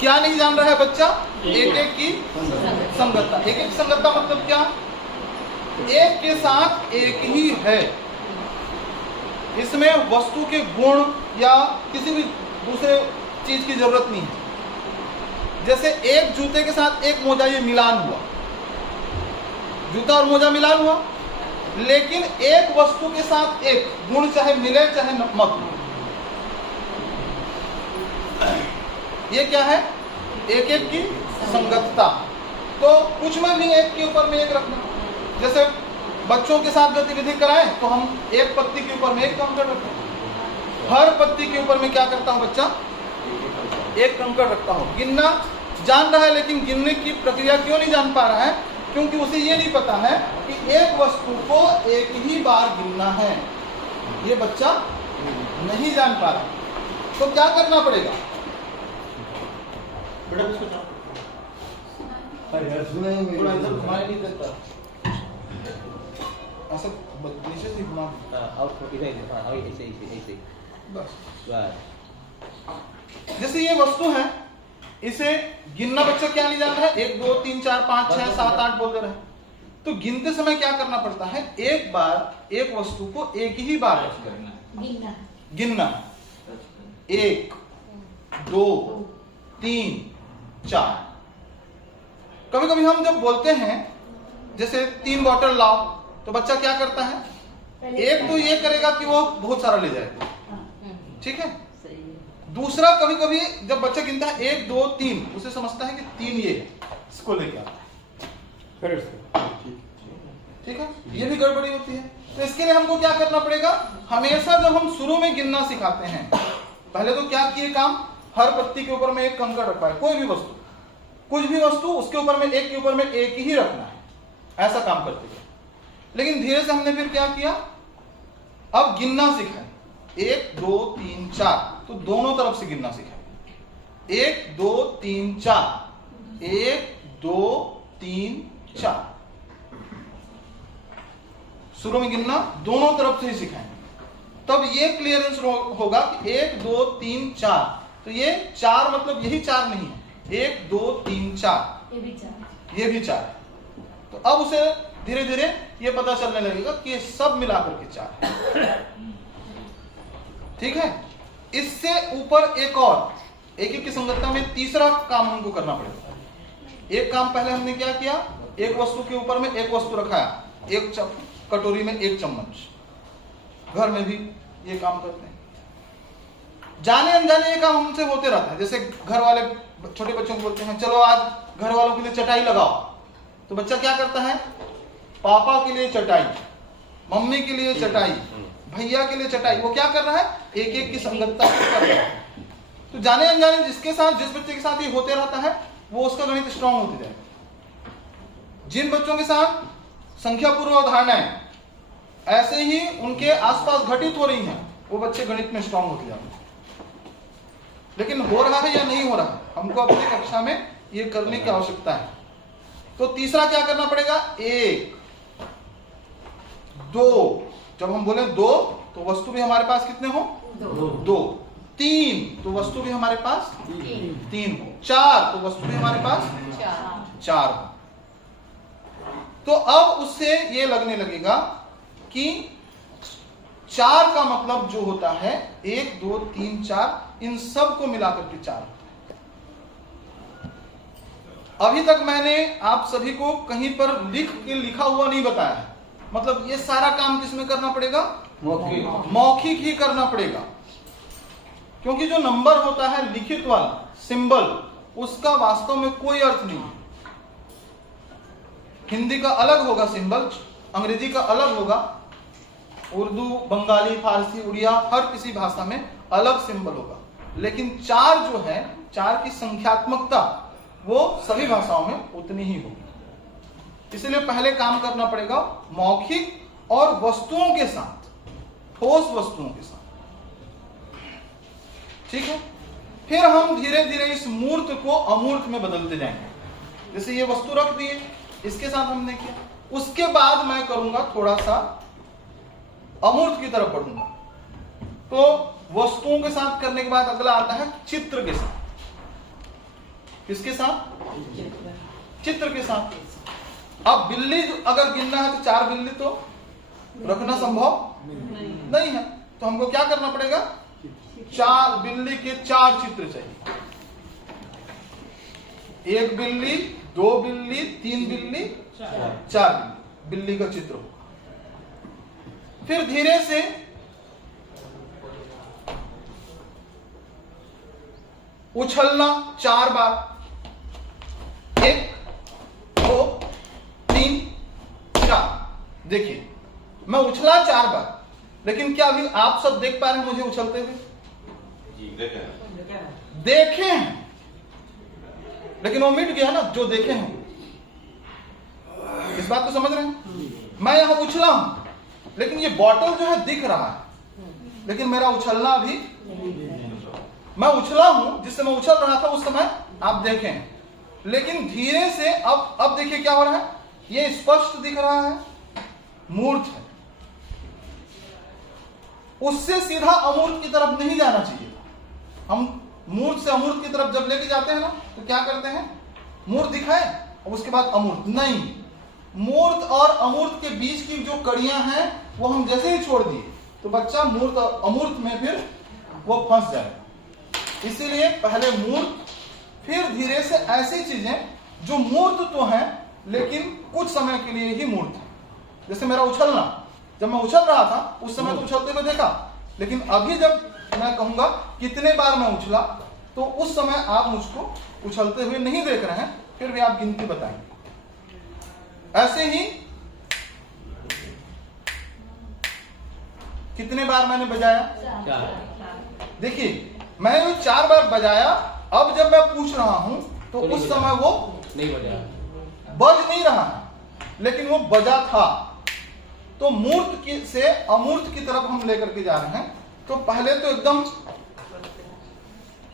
क्या नहीं जान रहा है बच्चा? एक एक की संगतता। एक एक संगतता मतलब क्या? एक के साथ एक ही है, इसमें वस्तु के गुण या किसी भी दूसरे चीज की जरूरत नहीं है। जैसे एक जूते के साथ एक मोजा, ये मिलान हुआ, जूता और मोजा मिलान हुआ, लेकिन एक वस्तु के साथ एक गुण चाहे मिले चाहे मत, ये क्या है? एक एक की संगतता। तो कुछ में भी एक के ऊपर में एक रखना। जैसे बच्चों के साथ गतिविधि कराएं तो हम एक पत्ती के ऊपर में एक कंकड़ रखते हैं। हर पत्ती के ऊपर में क्या करता हूं बच्चा? एक कंकड़ रखता हूं। गिनना जान रहा है, लेकिन गिनने की प्रक्रिया क्यों नहीं जान पा रहा है? क्योंकि उसे ये नहीं पता है कि एक वस्तु को एक ही बार गिनना है। ये बच्चा नहीं जान पा रहा, तो क्या करना पड़ेगा? बेटा थोड़ा इधर घुमाई नहीं देता, ऐसा नीचे से घुमा बस। जैसे ये वस्तु है, इसे गिनना बच्चा क्या नहीं जानता है? 1 2 3 4 5 6 7 8 बोलते रहे। तो गिनते समय क्या करना पड़ता है? एक बार एक वस्तु को एक ही बार गिनना। 1 2 3 4। कभी कभी हम जब बोलते हैं जैसे 3 बॉटल लाओ, तो बच्चा क्या करता है? एक तो ये करेगा कि वो बहुत सारा ले जाएगा, ठीक है। दूसरा, कभी कभी जब बच्चा गिनता है 1 2 3, उसे समझता है कि 3 ये है, इसको लेके आता है, ठीक है। ये भी गड़बड़ी होती है। तो इसके लिए हमको क्या करना पड़ेगा? हमेशा जब हम शुरू में गिनना सिखाते हैं, पहले तो क्या किए काम? हर पत्ती के ऊपर में एक कंकड़ रखा है। कोई भी वस्तु, कुछ भी वस्तु, उसके ऊपर में एक के ऊपर में एक ही रखना है, ऐसा काम करते हैं। लेकिन धीरे से हमने फिर क्या किया? अब गिनना सिखाए। 1 2 3 4, तो दोनों तरफ से गिनना सिखाए। 1 2 3 4, 1 2 3 4। शुरू में गिनना दोनों तरफ से ही सिखाएं, तब ये क्लियरेंस होगा कि 1 2 3 4। तो ये 4 मतलब यही 4 नहीं है, 1 2 3 4, ये भी 4 है। तो अब उसे धीरे धीरे ये पता चलने लगेगा कि ये सब मिलाकर के 4 है, ठीक है। इससे ऊपर एक और एक एक की संगतता में तीसरा काम हमको करना पड़ेगा। एक काम पहले हमने क्या किया? एक वस्तु के ऊपर में एक वस्तु रखाया, एक कटोरी में एक चम्मच। घर में भी ये काम करते हैं, जाने अनजाने ये काम हमसे होते रहता है। जैसे घर वाले छोटे बच्चों को बोलते हैं चलो आज घर वालों के लिए चटाई लगाओ, तो बच्चा क्या करता है? पापा के लिए चटाई, मम्मी के लिए चटाई, भैया के लिए चटाई। वो क्या कर रहा है? एक एक की संगतता कर रहा है। तो जाने अनजाने जिसके साथ, जिस बच्चे के साथ ये होते रहता है, वो उसका गणित स्ट्रांग होते जाएगा। जिन बच्चों के साथ संख्या पूर्व अवधारणाएं ऐसे ही उनके आसपास घटित हो रही हैं, वो बच्चे गणित में स्ट्रांग होते जाते हैं। लेकिन हो रहा है या नहीं हो रहा है, हमको अपनी कक्षा में ये करने की आवश्यकता है। तो तीसरा क्या करना पड़ेगा? 1 2, जब हम बोले 2 तो वस्तु भी हमारे पास कितने हो? 2। 3 तो वस्तु भी हमारे पास 3 हो। 4 तो वस्तु भी हमारे पास 4 हो। तो अब उससे ये लगने लगेगा कि 4 का मतलब जो होता है 1 2 3 4, इन सब को मिलाकर के 4 होता है। अभी तक मैंने आप सभी को कहीं पर लिखा हुआ नहीं बताया है। मतलब ये सारा काम किसमें करना पड़ेगा? मौखिक ही करना पड़ेगा, क्योंकि जो नंबर होता है लिखित वाला सिंबल, उसका वास्तव में कोई अर्थ नहीं है। हिंदी का अलग होगा सिंबल, अंग्रेजी का अलग होगा, उर्दू, बंगाली, फारसी, उड़िया, हर किसी भाषा में अलग सिंबल होगा। लेकिन 4 जो है, 4 की संख्यात्मकता वो सभी भाषाओं में उतनी ही होगी। इसलिए पहले काम करना पड़ेगा मौखिक और वस्तुओं के साथ, ठोस वस्तुओं के साथ, ठीक है। फिर हम धीरे धीरे इस मूर्त को अमूर्त में बदलते जाएंगे। जैसे ये वस्तु रख दिए, इसके साथ हमने किया, उसके बाद मैं करूंगा थोड़ा सा अमूर्त की तरफ बढ़ूंगा। तो वस्तुओं के साथ करने के बाद अगला आता है चित्र के साथ। किसके साथ? चित्र के साथ। अब बिल्ली अगर गिनना है तो 4 बिल्ली तो रखना संभव नहीं है, तो हमको क्या करना पड़ेगा? 4 बिल्ली के 4 चित्र चाहिए। 1 बिल्ली, 2 बिल्ली, 3 बिल्ली, 4 बिल्ली का चित्र होगा। फिर धीरे से उछलना 4 बार, 1 2 3 4। देखिए मैं उछला 4 बार, लेकिन क्या अभी आप सब देख पा रहे हैं मुझे उछलते हुए? जी देखे हैं, लेकिन वो मिट गया ना जो देखे हैं। इस बात को समझ रहे हैं? मैं यहां उछला हूं, लेकिन ये बॉटल जो है दिख रहा है, लेकिन मेरा उछलना अभी मैं उछला हूं, जिस समय उछल रहा था उस समय आप देखें, लेकिन धीरे से अब देखिए क्या हो रहा है। ये स्पष्ट दिख रहा है, मूर्त है, उससे सीधा अमूर्त की तरफ नहीं जाना चाहिए। हम मूर्त से अमूर्त की तरफ जब लेके जाते हैं ना, तो क्या करते हैं? मूर्त दिखाए और उसके बाद अमूर्त नहीं। मूर्त और अमूर्त के बीच की जो कड़ियां हैं वो हम जैसे ही छोड़ दिए तो बच्चा मूर्त और अमूर्त में फिर वो फंस जाए। इसीलिए पहले मूर्त, फिर धीरे से ऐसी चीजें जो मूर्त तो हैं लेकिन कुछ समय के लिए ही मूर्त है। जैसे मेरा उछलना, जब मैं उछल रहा था उस समय तो उछलते हुए देखा, लेकिन अभी जब मैं कहूंगा कितने बार मैं उछला, तो उस समय आप मुझको उछलते हुए नहीं देख रहे हैं, फिर भी आप गिनती बताएंगे। ऐसे ही कितने बार मैंने बजाया? देखिए मैंने 4 बार बजाया। अब जब मैं पूछ रहा हूं तो उस समय वो नहीं बजा, बज नहीं रहा है, लेकिन वो बजा था। तो मूर्त से अमूर्त की तरफ हम लेकर के जा रहे हैं। तो पहले तो एकदम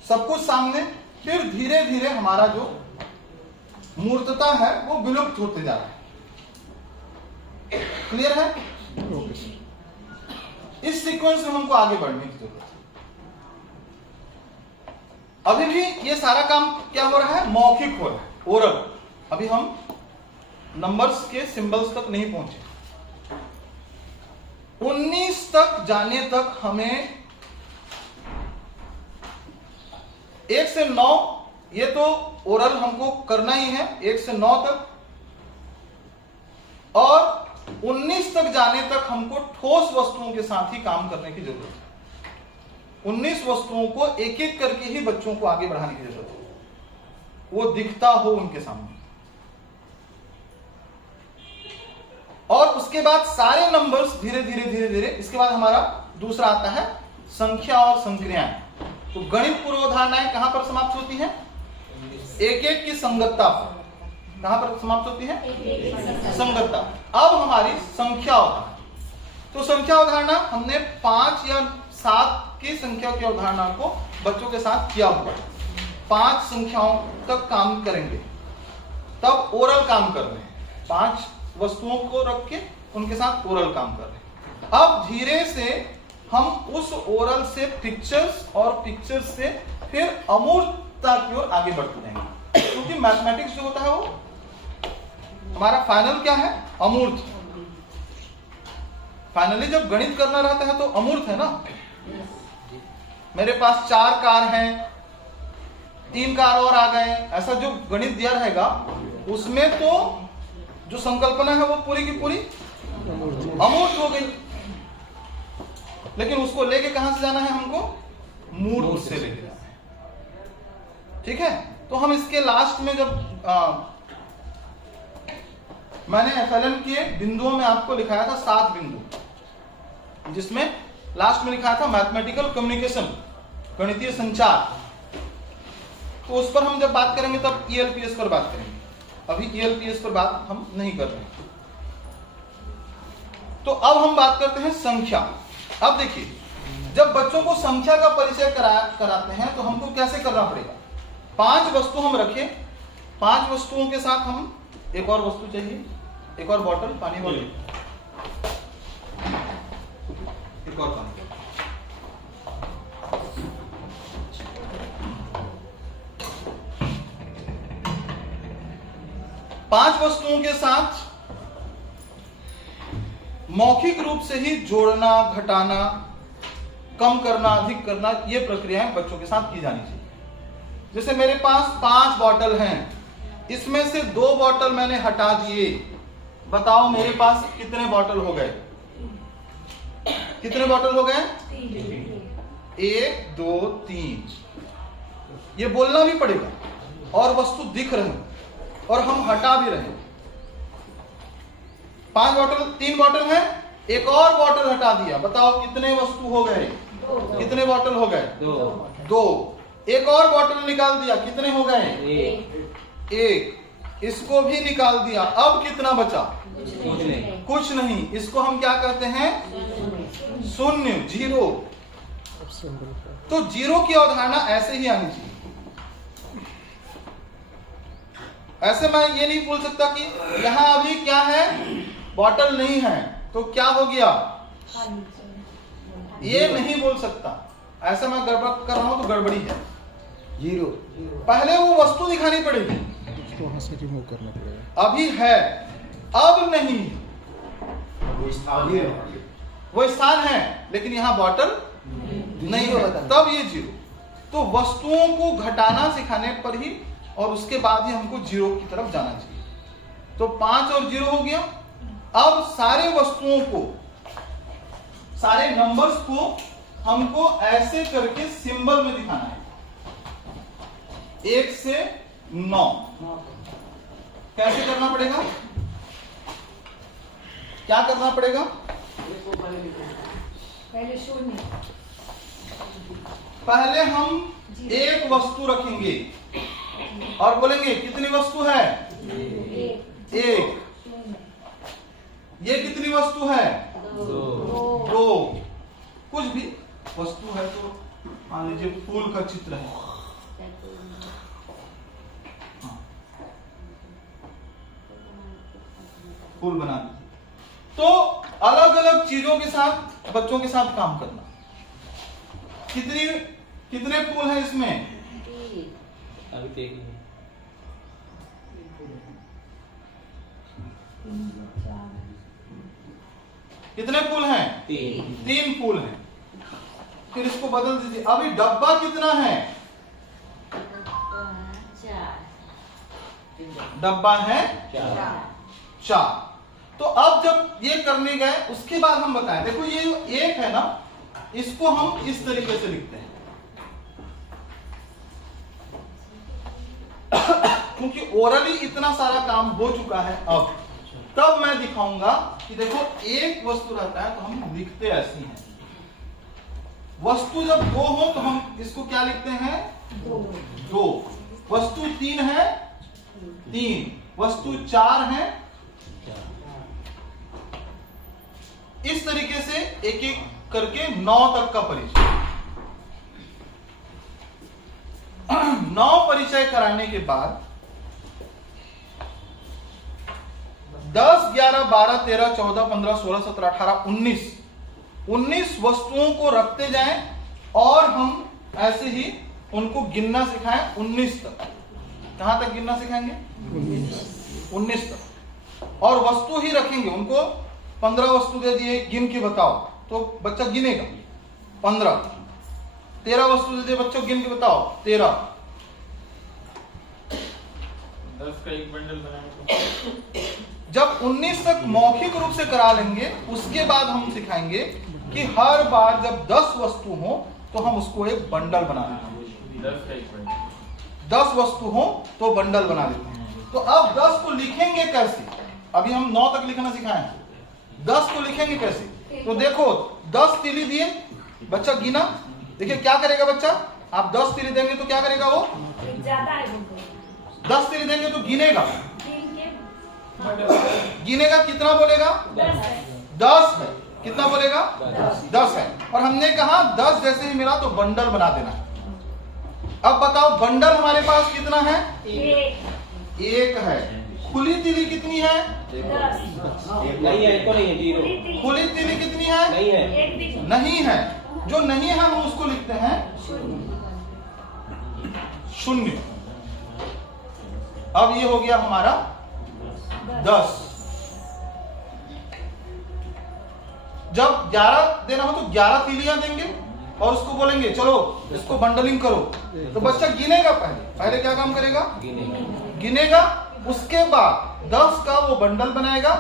सब कुछ सामने, फिर धीरे धीरे हमारा जो मूर्तता है वो विलुप्त होते जा रहा है। क्लियर है? इस सीक्वेंस में हमको आगे बढ़ने की जरूरत है। अभी भी ये सारा काम क्या हो रहा है? मौखिक हो रहा है, ओरल। अभी हम नंबर्स के सिंबल्स तक नहीं पहुंचे। 19 तक जाने तक हमें 1 से 9, ये तो ओरल हमको करना ही है 1 से 9 तक, और 19 तक जाने तक हमको ठोस वस्तुओं के साथ ही काम करने की जरूरत है। 19 वस्तुओं को एक एक करके ही बच्चों को आगे बढ़ाने की जरूरत है, वो दिखता हो उनके सामने। और उसके बाद सारे नंबर्स धीरे धीरे धीरे धीरे, इसके बाद हमारा दूसरा आता है संख्या और संक्रियाएं। तो गणित पूर्वधारणाएं कहां पर समाप्त होती हैं? एक एक की संगतता पर। कहां पर समाप्त होती है? संगतता। अब हमारी संख्या अवधारणा। तो संख्या अवधारणा हमने 5 या 7 की संख्या की अवधारणा को बच्चों के साथ किया हुआ है। 5 संख्याओं तक काम करेंगे, तब ओरल काम कर रहे हैं। 5 वस्तुओं को रख के उनके साथ ओरल काम कर रहे हैं। अब धीरे से हम उस ओरल से पिक्चर्स और पिक्चर्स से फिर अमूर्तता की ओर आगे बढ़ते जाएंगे, क्योंकि मैथमेटिक्स जो होता है वो हमारा फाइनल क्या है? अमूर्त। फाइनली जब गणित करना रहता है तो अमूर्त है ना। मेरे पास 4 कार हैं, 3 कार और आ गए, ऐसा जो गणित दिया रहेगा उसमें तो जो संकल्पना है वो पूरी की पूरी अमूर्त हो गई। लेकिन उसको लेके कहां से जाना है हमको? मूर्त से लेके जाना है। ठीक है? तो हम इसके लास्ट में जब मैंने FLN के बिंदुओं में आपको लिखाया था 7 बिंदु, जिसमें लास्ट में लिखा था मैथमेटिकल कम्युनिकेशन, गणितीय संचार। तो उस पर हम जब बात करेंगे तब ELPS पर बात करेंगे, अभी ELPS पर बात हम नहीं कर रहे। तो अब हम बात करते हैं संख्या। अब देखिए, जब बच्चों को संख्या का परिचय कराते हैं तो हमको कैसे करना पड़ेगा? 5 वस्तु हम रखें, 5 वस्तुओं के साथ हम एक और वस्तु चाहिए, एक और बॉटल पानी वाली, एक और पानी। 5 वस्तुओं के साथ मौखिक रूप से ही जोड़ना, घटाना, कम करना, अधिक करना, ये प्रक्रियाएं बच्चों के साथ की जानी चाहिए। जैसे मेरे पास 5 बॉटल हैं, इसमें से 2 बॉटल मैंने हटा दिए, बताओ मेरे पास कितने बॉटल हो गए? कितने बॉटल हो गए? 1 2 3। ये बोलना भी पड़ेगा और वस्तु दिख रहे और हम हटा भी रहे। 5 बॉटल, 3 बॉटल है, एक और बॉटल हटा दिया, बताओ कितने वस्तु हो गए? कितने बॉटल हो गए? 2। एक और बॉटल निकाल दिया, कितने हो गए? 1। इसको भी निकाल दिया, अब कितना बचा? कुछ नहीं। इसको हम क्या कहते हैं? शून्य, 0। तो 0 की अवधारणा ऐसे ही आनी चाहिए। ऐसे मैं ये नहीं बोल सकता कि यहां अभी क्या है, बॉटल नहीं है तो क्या हो गया, ये नहीं बोल सकता। ऐसा मैं गड़बड़ कर रहा हूं तो गड़बड़ी है। 0 पहले वो वस्तु दिखानी पड़ेगी, उसको वहां से रिमूव करना पड़ेगा। अभी है, अब नहीं। वो स्थान है लेकिन यहां बॉटल नहीं है, तब ये 0। तो वस्तुओं को घटाना सिखाने पर ही और उसके बाद ही हमको 0 की तरफ जाना चाहिए। तो 5 और 0 हो गया। अब सारे वस्तुओं को, सारे नंबर्स को हमको ऐसे करके सिंबल में दिखाना है। 1 से 9 कैसे करना पड़ेगा? क्या करना पड़ेगा? पहले 0, पहले हम एक वस्तु रखेंगे और बोलेंगे कितनी वस्तु है? 1। ये कितनी वस्तु है? 2। कुछ भी वस्तु है तो मान लीजिए फूल का चित्र है, फूल बना दीजिए। तो अलग अलग चीजों के साथ बच्चों के साथ काम करना। कितने फूल हैं इसमें? अभी कितने फूल हैं? 3 फूल हैं। फिर इसको बदल दीजिए। अभी डब्बा कितना है? डब्बा है 4। तो अब जब ये करने गए उसके बाद हम बताएं, देखो ये 1 है ना, इसको हम इस तरीके से लिखते हैं क्योंकि ओरली इतना सारा काम हो चुका है। अब तब मैं दिखाऊंगा कि देखो एक वस्तु रहता है तो हम लिखते ऐसी हैं। वस्तु जब 2 हो तो हम इसको क्या लिखते हैं? 2। वस्तु 3 है, 3। वस्तु 4 है। इस तरीके से एक एक करके 9 तक का परिचय। 9 परिचय कराने के बाद 10, 11, 12, 13, 14, 15, 16, 17, 18, 19 वस्तुओं को रखते जाएं और हम ऐसे ही उनको गिनना सिखाएं 19 तक। कहां तक गिनना सिखाएंगे? 19 तक। और वस्तु ही रखेंगे, उनको 15 वस्तु दे दिए, गिन के बताओ, तो बच्चा गिनेगा 15। 13 वस्तु दे दिए, बच्चों गिन के बताओ 13। 10 का एक बंडल बनाएंगे। जब 19 तक मौखिक रूप से करा लेंगे उसके बाद हम सिखाएंगे कि हर बार जब 10 वस्तु हो तो हम उसको एक बंडल बना देते हैं। 10 का एक बंडल। 10 वस्तु हो तो बंडल बना देते हैं। तो अब 10 को लिखेंगे कैसे? अभी हम 9 तक लिखना सिखाएं, 10 को लिखेंगे कैसे? तो देखो 10 तीली दिए, बच्चा गिना। देखिए क्या करेगा बच्चा, आप 10 तीली देंगे तो क्या करेगा वो? ज्यादा है 10 तीली देंगे तो गिनेगा। गिनेगा कितना बोलेगा? 10 है। कितना बोलेगा? 10 है। और हमने कहा 10 जैसे ही मिला तो बंडल बना देना। अब बताओ बंडल हमारे पास कितना है? 1 है। खुली तीली कितनी है? नहीं है, इनको नहीं है, 0। खुली तीली कितनी है? नहीं है। नहीं है। जो नहीं है हम उसको लिखते हैं 0। अब ये हो गया हमारा 10। जब 11 देना हो तो 11 तीलियां देंगे और उसको बोलेंगे चलो इसको बंडलिंग करो। तो बच्चा गिनेगा, पहले क्या काम करेगा? गिनेगा। उसके बाद 10 का वो बंडल बनाएगा।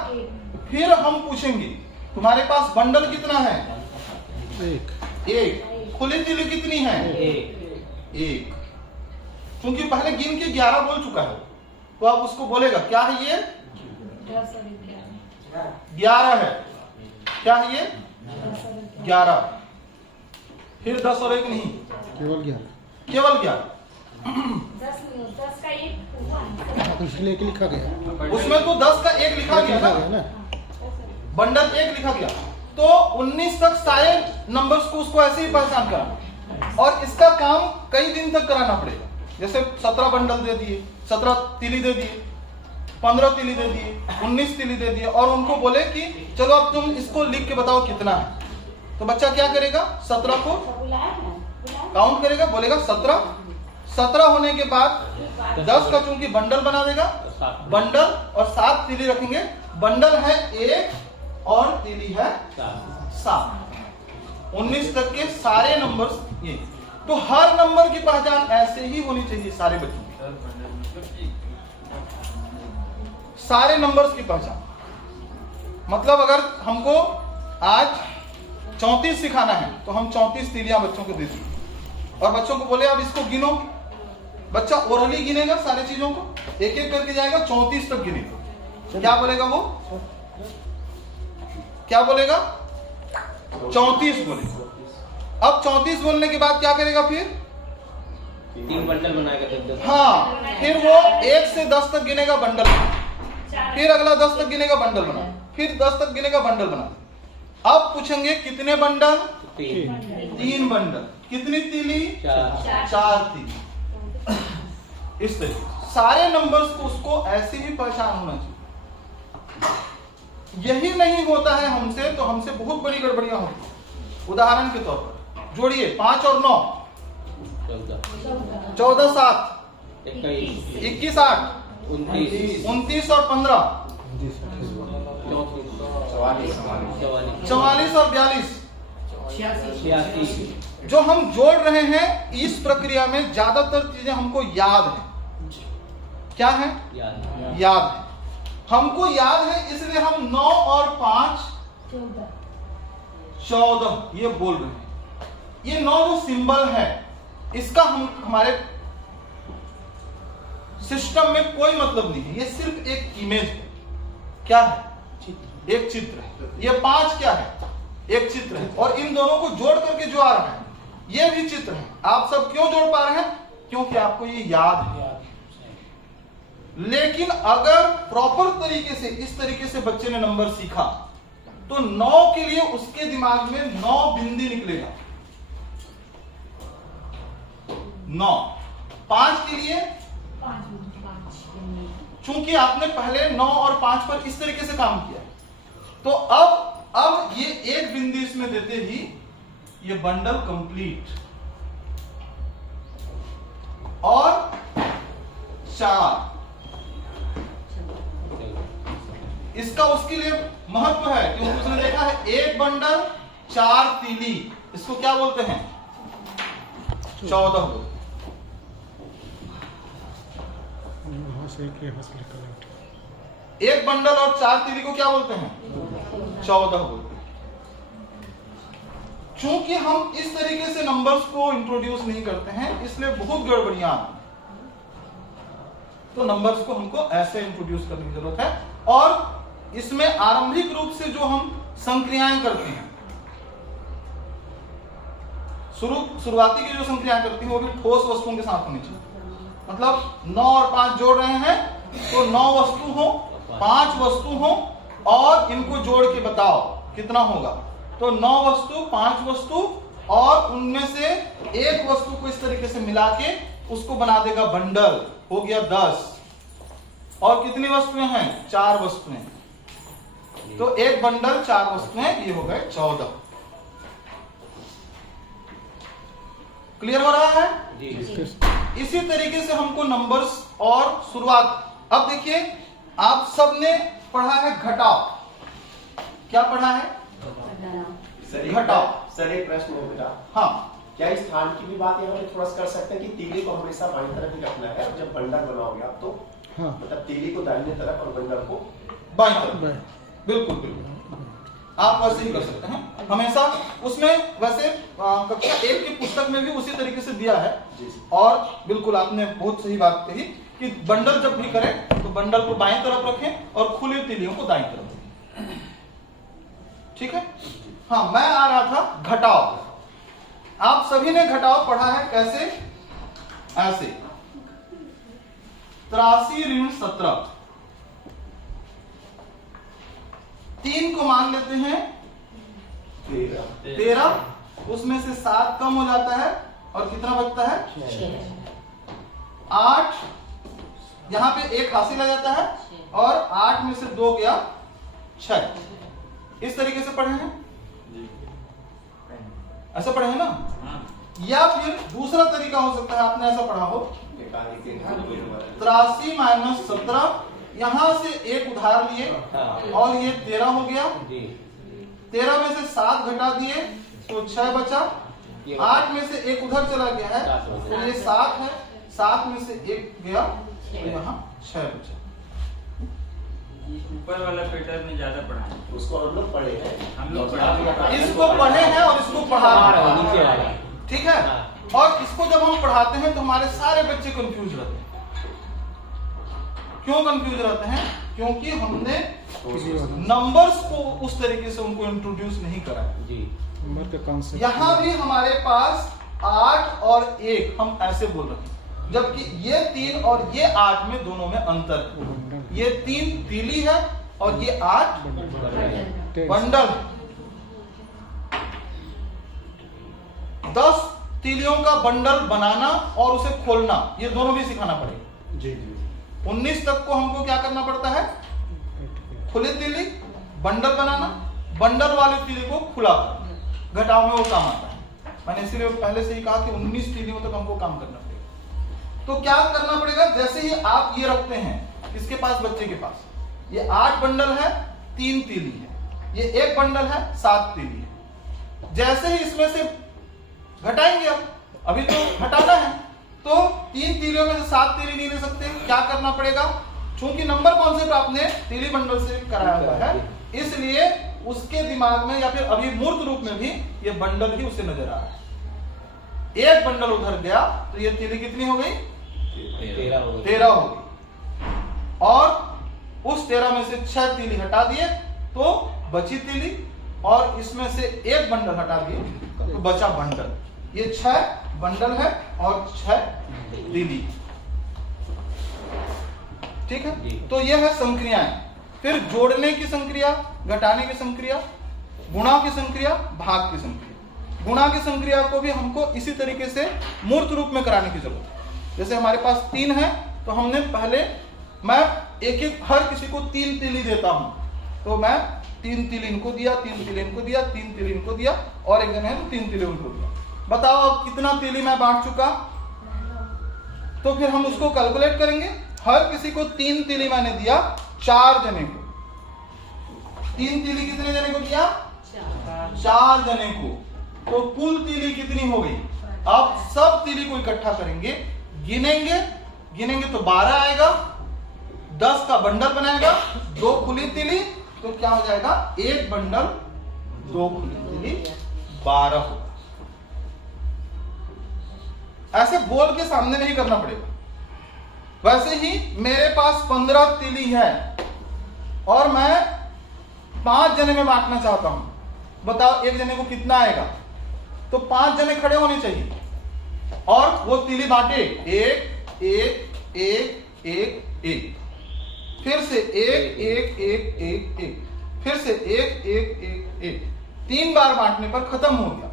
फिर हम पूछेंगे तुम्हारे पास बंडल कितना है? एक। खुली तीली कितनी है? एक। क्योंकि पहले गिन के 11 बोल चुका है, तो अब उसको बोलेगा क्या है ये? 11 है। क्या है ये? 11। फिर 10 और 1 नहीं, केवल 11। केवल 11। 10 का एक हुआ। इसलिए एक लिखा गया। उसमें तो 10 का 1 लिखा गया ना, बंडल 1 लिखा गया। तो 19 तक सारे नंबर्स को उसको ऐसे ही पहचान करा, और इसका काम कई दिन तक कराना पड़ेगा। जैसे 17 बंडल दे दिए, 17 तीली दे दिए, 15 तीली दे दिए, 19 तीली दे दिए, और उनको बोले कि चलो अब तुम इसको लिख के बताओ कितना है। तो बच्चा क्या करेगा? 17 को काउंट करेगा, बोलेगा 17। 17 होने के बाद 10 का चूंकि बंडल बना देगा, बंडल और 7 तीली रखेंगे। बंडल है 1 और तीली है 7। 19 तक के सारे नंबर्स ये। तो हर नंबर की पहचान ऐसे ही होनी चाहिए सारे बच्चों की। सारे नंबर्स की पहचान मतलब अगर हमको आज 34 सिखाना है तो हम 34 तीलियां बच्चों को दे दें और बच्चों को बोले अब इसको गिनो। बच्चा ओरली गिनेगा सारी चीजों को, एक एक करके जाएगा, 34 तक गिनेगा। क्या बोलेगा वो? क्या बोलेगा? 34 बोलेगा। अब 34 बोलने के बाद क्या करेगा? फिर 3 बंडल बनाएगा। हाँ, फिर वो 1 से 10 तक गिनेगा, बंडल बना। फिर अगला 10 तक गिनेगा, बंडल बना। फिर 10 तक गिनेगा, बंडल बना। अब पूछेंगे कितने बंडल? 3 बंडल। कितनी तीली? 4 तीली। इस तरीके सारे नंबर्स को उसको ऐसे ही पहचान होना चाहिए। यही नहीं होता है हमसे, तो हमसे बहुत बड़ी गड़बड़ियां होती। उदाहरण के तौर पर जोड़िए 5 और 9, 14 7, 21 8, 29 और 15, 44 और 42। जो हम जोड़ रहे हैं इस प्रक्रिया में ज्यादातर चीजें हमको याद है। क्या है? याद है। हमको याद है, इसलिए हम 9 और 5 14 ये बोल रहे हैं। ये 9 जो सिंबल है इसका हमारे सिस्टम में कोई मतलब नहीं है। ये सिर्फ एक इमेज है। क्या है? एक चित्र है। ये 5 क्या है? एक चित्र है। और इन दोनों को जोड़ करके जो आ रहा है ये भी चित्र है। आप सब क्यों जोड़ पा रहे हैं? क्योंकि आपको ये याद है। लेकिन अगर प्रॉपर तरीके से इस तरीके से बच्चे ने नंबर सीखा तो 9 के लिए उसके दिमाग में 9 बिंदी निकलेगा। 9। 5 के लिए चूंकि आपने पहले 9 और 5 पर इस तरीके से काम किया तो अब ये एक बिंदी इसमें देते ही ये बंडल कंप्लीट। और 4 इसका उसके लिए महत्व है क्योंकि उसने देखा है एक बंडल 4 तीली। इसको क्या बोलते हैं? 14 बोलते। एक बंडल और 4 तीली को क्या बोलते हैं? 14 बोलते हैं। चूंकि हम इस तरीके से नंबर्स को इंट्रोड्यूस नहीं करते हैं इसलिए बहुत गड़बड़ियां आती हैं। तो नंबर्स को हमको ऐसे इंट्रोड्यूस करने की जरूरत है। और इसमें आरंभिक रूप से जो हम संक्रियाएं करते हैं, शुरुआती की जो संक्रियाएं करती हैं वो भी ठोस वस्तुओं के साथ होनी चाहिए। मतलब 9 और 5 जोड़ रहे हैं तो 9 वस्तु हो, 5 वस्तु हो और इनको जोड़ के बताओ कितना होगा। तो 9 वस्तु, 5 वस्तु और उनमें से एक वस्तु को इस तरीके से मिला के उसको बना देगा बंडल। हो गया 10। और कितनी वस्तुएं हैं? 4 वस्तुएं। तो एक बंडल 4 वस्तुएं, ये हो गए 14। क्लियर हो रहा है? जी। इसी तरीके से हमको नंबर्स और शुरुआत। अब देखिए आप सबने पढ़ा है घटाओ। क्या पढ़ा है? घटाओ। सर एक प्रश्न है बेटा, हाँ, क्या इस स्थान की भी बात यहाँ पे थोड़ा सा कर सकते हैं कि तीली को हमेशा बाईं तरफ ही रखना है और जब बंडल बनाओगे आप तो हाँ मतलब तीली को दाहिने तरफ और बंडल को बाईं तरफ। बाएं। बिल्कुल बिल्कुल, आप वैसे ही कर सकते हैं हमेशा। उसमें वैसे कक्षा 1 की पुस्तक में भी उसी तरीके से दिया है। जी। और बिल्कुल आपने बहुत सही बात कही कि बंडल जब भी करें तो बंडल को बाईं तरफ रखें और खुली तीलियों को दाईं तरफ रखें। ठीक है? हाँ, मैं आ रहा था घटाओ। आप सभी ने घटाओ पढ़ा है कैसे? ऐसे 83 ऋण 17। 3 को मान लेते हैं 13, उसमें से 7 कम हो जाता है और कितना बचता है? 8। यहां पे 1 हासिल आ जाता है और 8 में से 2 गया 6। इस तरीके से पढ़े हैं, ऐसा पढ़े हैं ना? या फिर दूसरा तरीका हो सकता है, आपने ऐसा पढ़ा हो 83 - 17, यहां से 1 उधार लिए और ये 13 हो गया। 13 में से 7 घटा दिए तो 6 बचा। 8 में से 1 उधर चला गया है तो ये 7 है। 7 में से 1 गया तो यहाँ 6 बचा। ऊपर वाला पैटर्न ज्यादा पढ़ा है, उसको हम लोग पढ़े हैं, हम लोग पढ़ा है। इसको पढ़े हैं और इसको पढ़ा रहे हैं। नीचे वाला। ठीक है? और इसको जब हम पढ़ाते हैं तो हमारे सारे बच्चे कंफ्यूज रहते हैं। क्यों कंफ्यूज रहते हैं? क्योंकि हमने नंबर्स को उस तरीके से उनको इंट्रोड्यूस नहीं करा है। जी। नंबर का कॉन्सेप्ट यहां भी हमारे पास 8 और 1 हम ऐसे बोल रहे हैं, जबकि ये 3 और ये 8 में दोनों में अंतर है। ये 3 तीली है और ये 8 बंडल है। 10 तीलियों का बंडल बनाना और उसे खोलना, ये दोनों भी सिखाना पड़ेगा। जी 19 तक को हमको क्या करना पड़ता है? खुली तीली बंडल बनाना, बंडल वाली तीली को खुला करना। घटाओ में वो काम आता है। मैंने इसीलिए पहले से ही कहा कि 19 तीलियों तक हमको काम करना पड़ेगा। तो क्या करना पड़ेगा? जैसे ही आप ये रखते हैं, इसके पास, बच्चे के पास, ये 8 बंडल है, 3 तीली है, ये 1 बंडल है, 7 तीली है। जैसे ही इसमें से घटाएंगे, अब अभी तो घटाना है, तो 3 तीलियों में से 7 तीली नहीं ले सकते। क्या करना पड़ेगा? चूंकि नंबर कॉन्सेप्ट आपने तीली बंडल से कराया हुआ है, इसलिए उसके दिमाग में या फिर अभी मूर्त रूप में भी ये बंडल ही उसे नजर आ रहा है। 1 बंडल उधर गया तो ये तीली कितनी हो गई? 13 हो गई। और उस 13 में से 6 तीली हटा दिए तो बची तीली, और इसमें से 1 बंडल हटा दिए तो बचा बंडल। ये 6 बंडल है और 6 तीली। ठीक है? तो ये है संक्रियाएं। फिर जोड़ने की संक्रिया, घटाने की संक्रिया, गुणा की संक्रिया, भाग की संक्रिया। गुणा की संक्रिया को भी हमको इसी तरीके से मूर्त रूप में कराने की जरूरत है। जैसे हमारे पास 3 है तो हमने पहले, मैं एक हर किसी को 3 तीली देता हूं, तो मैं 3 तीली इनको दिया, 3 तीली इनको दिया, 3 तीली इनको दिया, और एक जन है तो 3 तीली उनको दिया। बताओ अब कितना तीली मैं बांट चुका? तो फिर हम उसको कैलकुलेट करेंगे। हर किसी को 3 तीली मैंने दिया, 4 जने को। 3 तीली कितने जने को दिया? 4 जने को। तो कुल तीली कितनी हो गई? अब सब तीली को इकट्ठा करेंगे, गिनेंगे तो 12 आएगा। 10 का बंडल बनाएगा, 2 खुली तीली, तो क्या हो जाएगा? 1 बंडल 2 खुली तीली 12 होगा। ऐसे बोल के सामने नहीं करना पड़ेगा। वैसे ही मेरे पास 15 तीली है और मैं 5 जने में बांटना चाहता हूं। बताओ एक जने को कितना आएगा? तो 5 जने खड़े होने चाहिए और वो तीली बांटे। 1 1 1 1 1, फिर से 1 1 1 1 1, फिर से 1 1 1 1। 3 बार बांटने पर खत्म हो गया।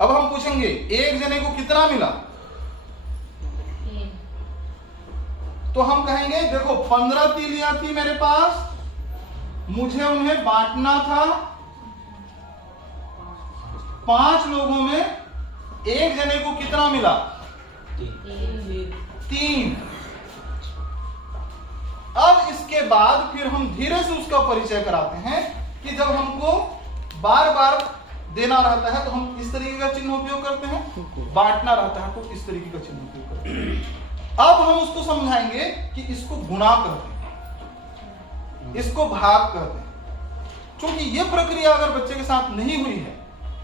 अब हम पूछेंगे एक जने को कितना मिला? तो हम कहेंगे देखो 15 तीलियां थी मेरे पास, मुझे उन्हें बांटना था 5 लोगों में, एक जने को कितना मिला? 3। बाद फिर हम धीरे से उसका परिचय कराते हैं कि जब हमको बार बार देना रहता है तो हम इस तरीके का चिन्ह उपयोग करते हैं, बांटना रहता है तो इस तरीके का चिन्ह उपयोग करते हैं। अब हम उसको समझाएंगे कि इसको गुणा करते हैं, इसको भाग करते हैं। क्योंकि ये प्रक्रिया अगर बच्चे के साथ नहीं हुई है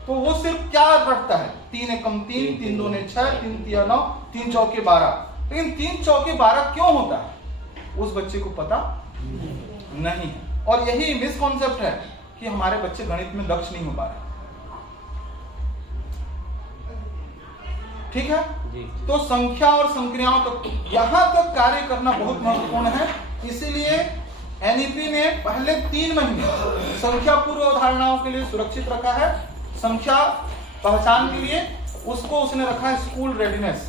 तो वो सिर्फ क्या रखता है, 3 एकम 3, 3 दूने 6, 3 तिया 9, 3 चौके 12। लेकिन 3 चौके 12 क्यों होता है उस बच्चे को पता नहीं है। और यही मिसकॉन्सेप्ट है कि हमारे बच्चे गणित में दक्ष नहीं हो पा रहे। ठीक है जी। तो संख्या और संक्रियाओं तक यहां तक कार्य करना बहुत महत्वपूर्ण है। इसीलिए एनईपी ने पहले 3 महीने संख्या पूर्व अवधारणाओं के लिए सुरक्षित रखा है। संख्या पहचान के लिए उसको उसने रखा है स्कूल रेडीनेस।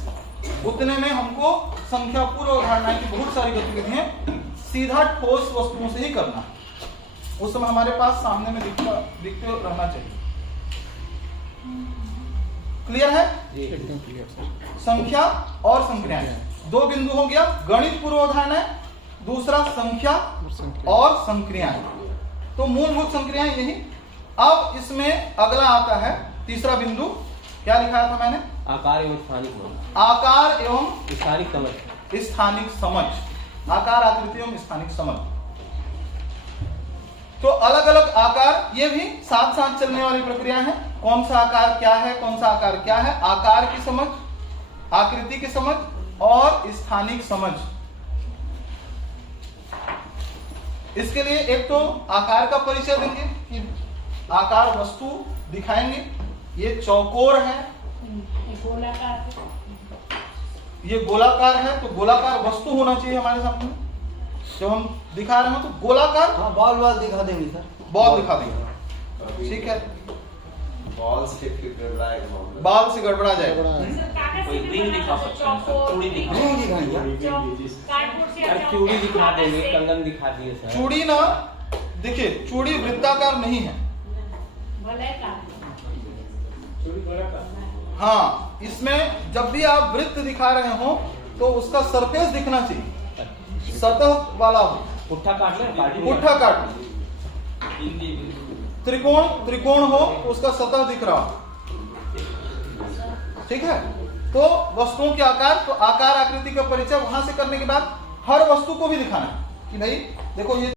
उतने में हमको संख्या पूर्व अवधारणाएं की बहुत सारी गतिविधियां सीधा ठोस वस्तुओं से ही करना है। उस समय हमारे पास सामने में दिखते रहना चाहिए। क्लियर है? एकदम क्लियर सर। संख्या और संक्रियाएं 2 बिंदु हो गया, गणित पूर्व अवधारणाएं, दूसरा संख्या और संक्रियाएं। तो मूलभूत संक्रियाएं यही। अब इसमें अगला आता है तीसरा बिंदु, क्या लिखाया था मैंने? आकार एवं स्थानिक समझ। आकार एवं स्थानिक समझ। स्थानिक समझ। आकार, आकृति एवं स्थानिक समझ। तो अलग अलग आकार, ये भी साथ साथ चलने वाली प्रक्रिया है। कौन सा आकार क्या है, कौन सा आकार क्या है, आकार की समझ, आकृति की समझ और स्थानिक समझ। इसके लिए एक तो आकार का परिचय देंगे कि आकार वस्तु दिखाएंगे। ये चौकोर है, गोलाकार, ये गोलाकार है, तो गोलाकार वस्तु होना चाहिए हमारे सामने। जब हम दिखा रहे हो तो गोलाकार बॉल दिखा देंगे सर। बॉल दिखा देंगे। ठीक है, बॉल से गड़बड़ाएगा। बाल से गड़बड़ा जाएगा। कोई रिंग दिखा सकते हैं सर, चूड़ी दिखा। रिंग दिखाएंगे। यार चूड़ी दिखा देंगे, कंगन दिखा दिए सर। चूड़ी ना, देखिए चूड़ी वृत्ताकार नहीं है। हाँ, इसमें जब भी आप वृत्त दिखा रहे हो तो उसका सरफेस दिखना चाहिए, सतह वाला हो। पुट्ठा काट ले, पुट्ठा काट। त्रिकोण हो तो उसका सतह दिख रहा हो। ठीक है, तो वस्तुओं के आकार, तो आकार आकृति का परिचय वहां से करने के बाद हर वस्तु को भी दिखाना है कि भाई देखो ये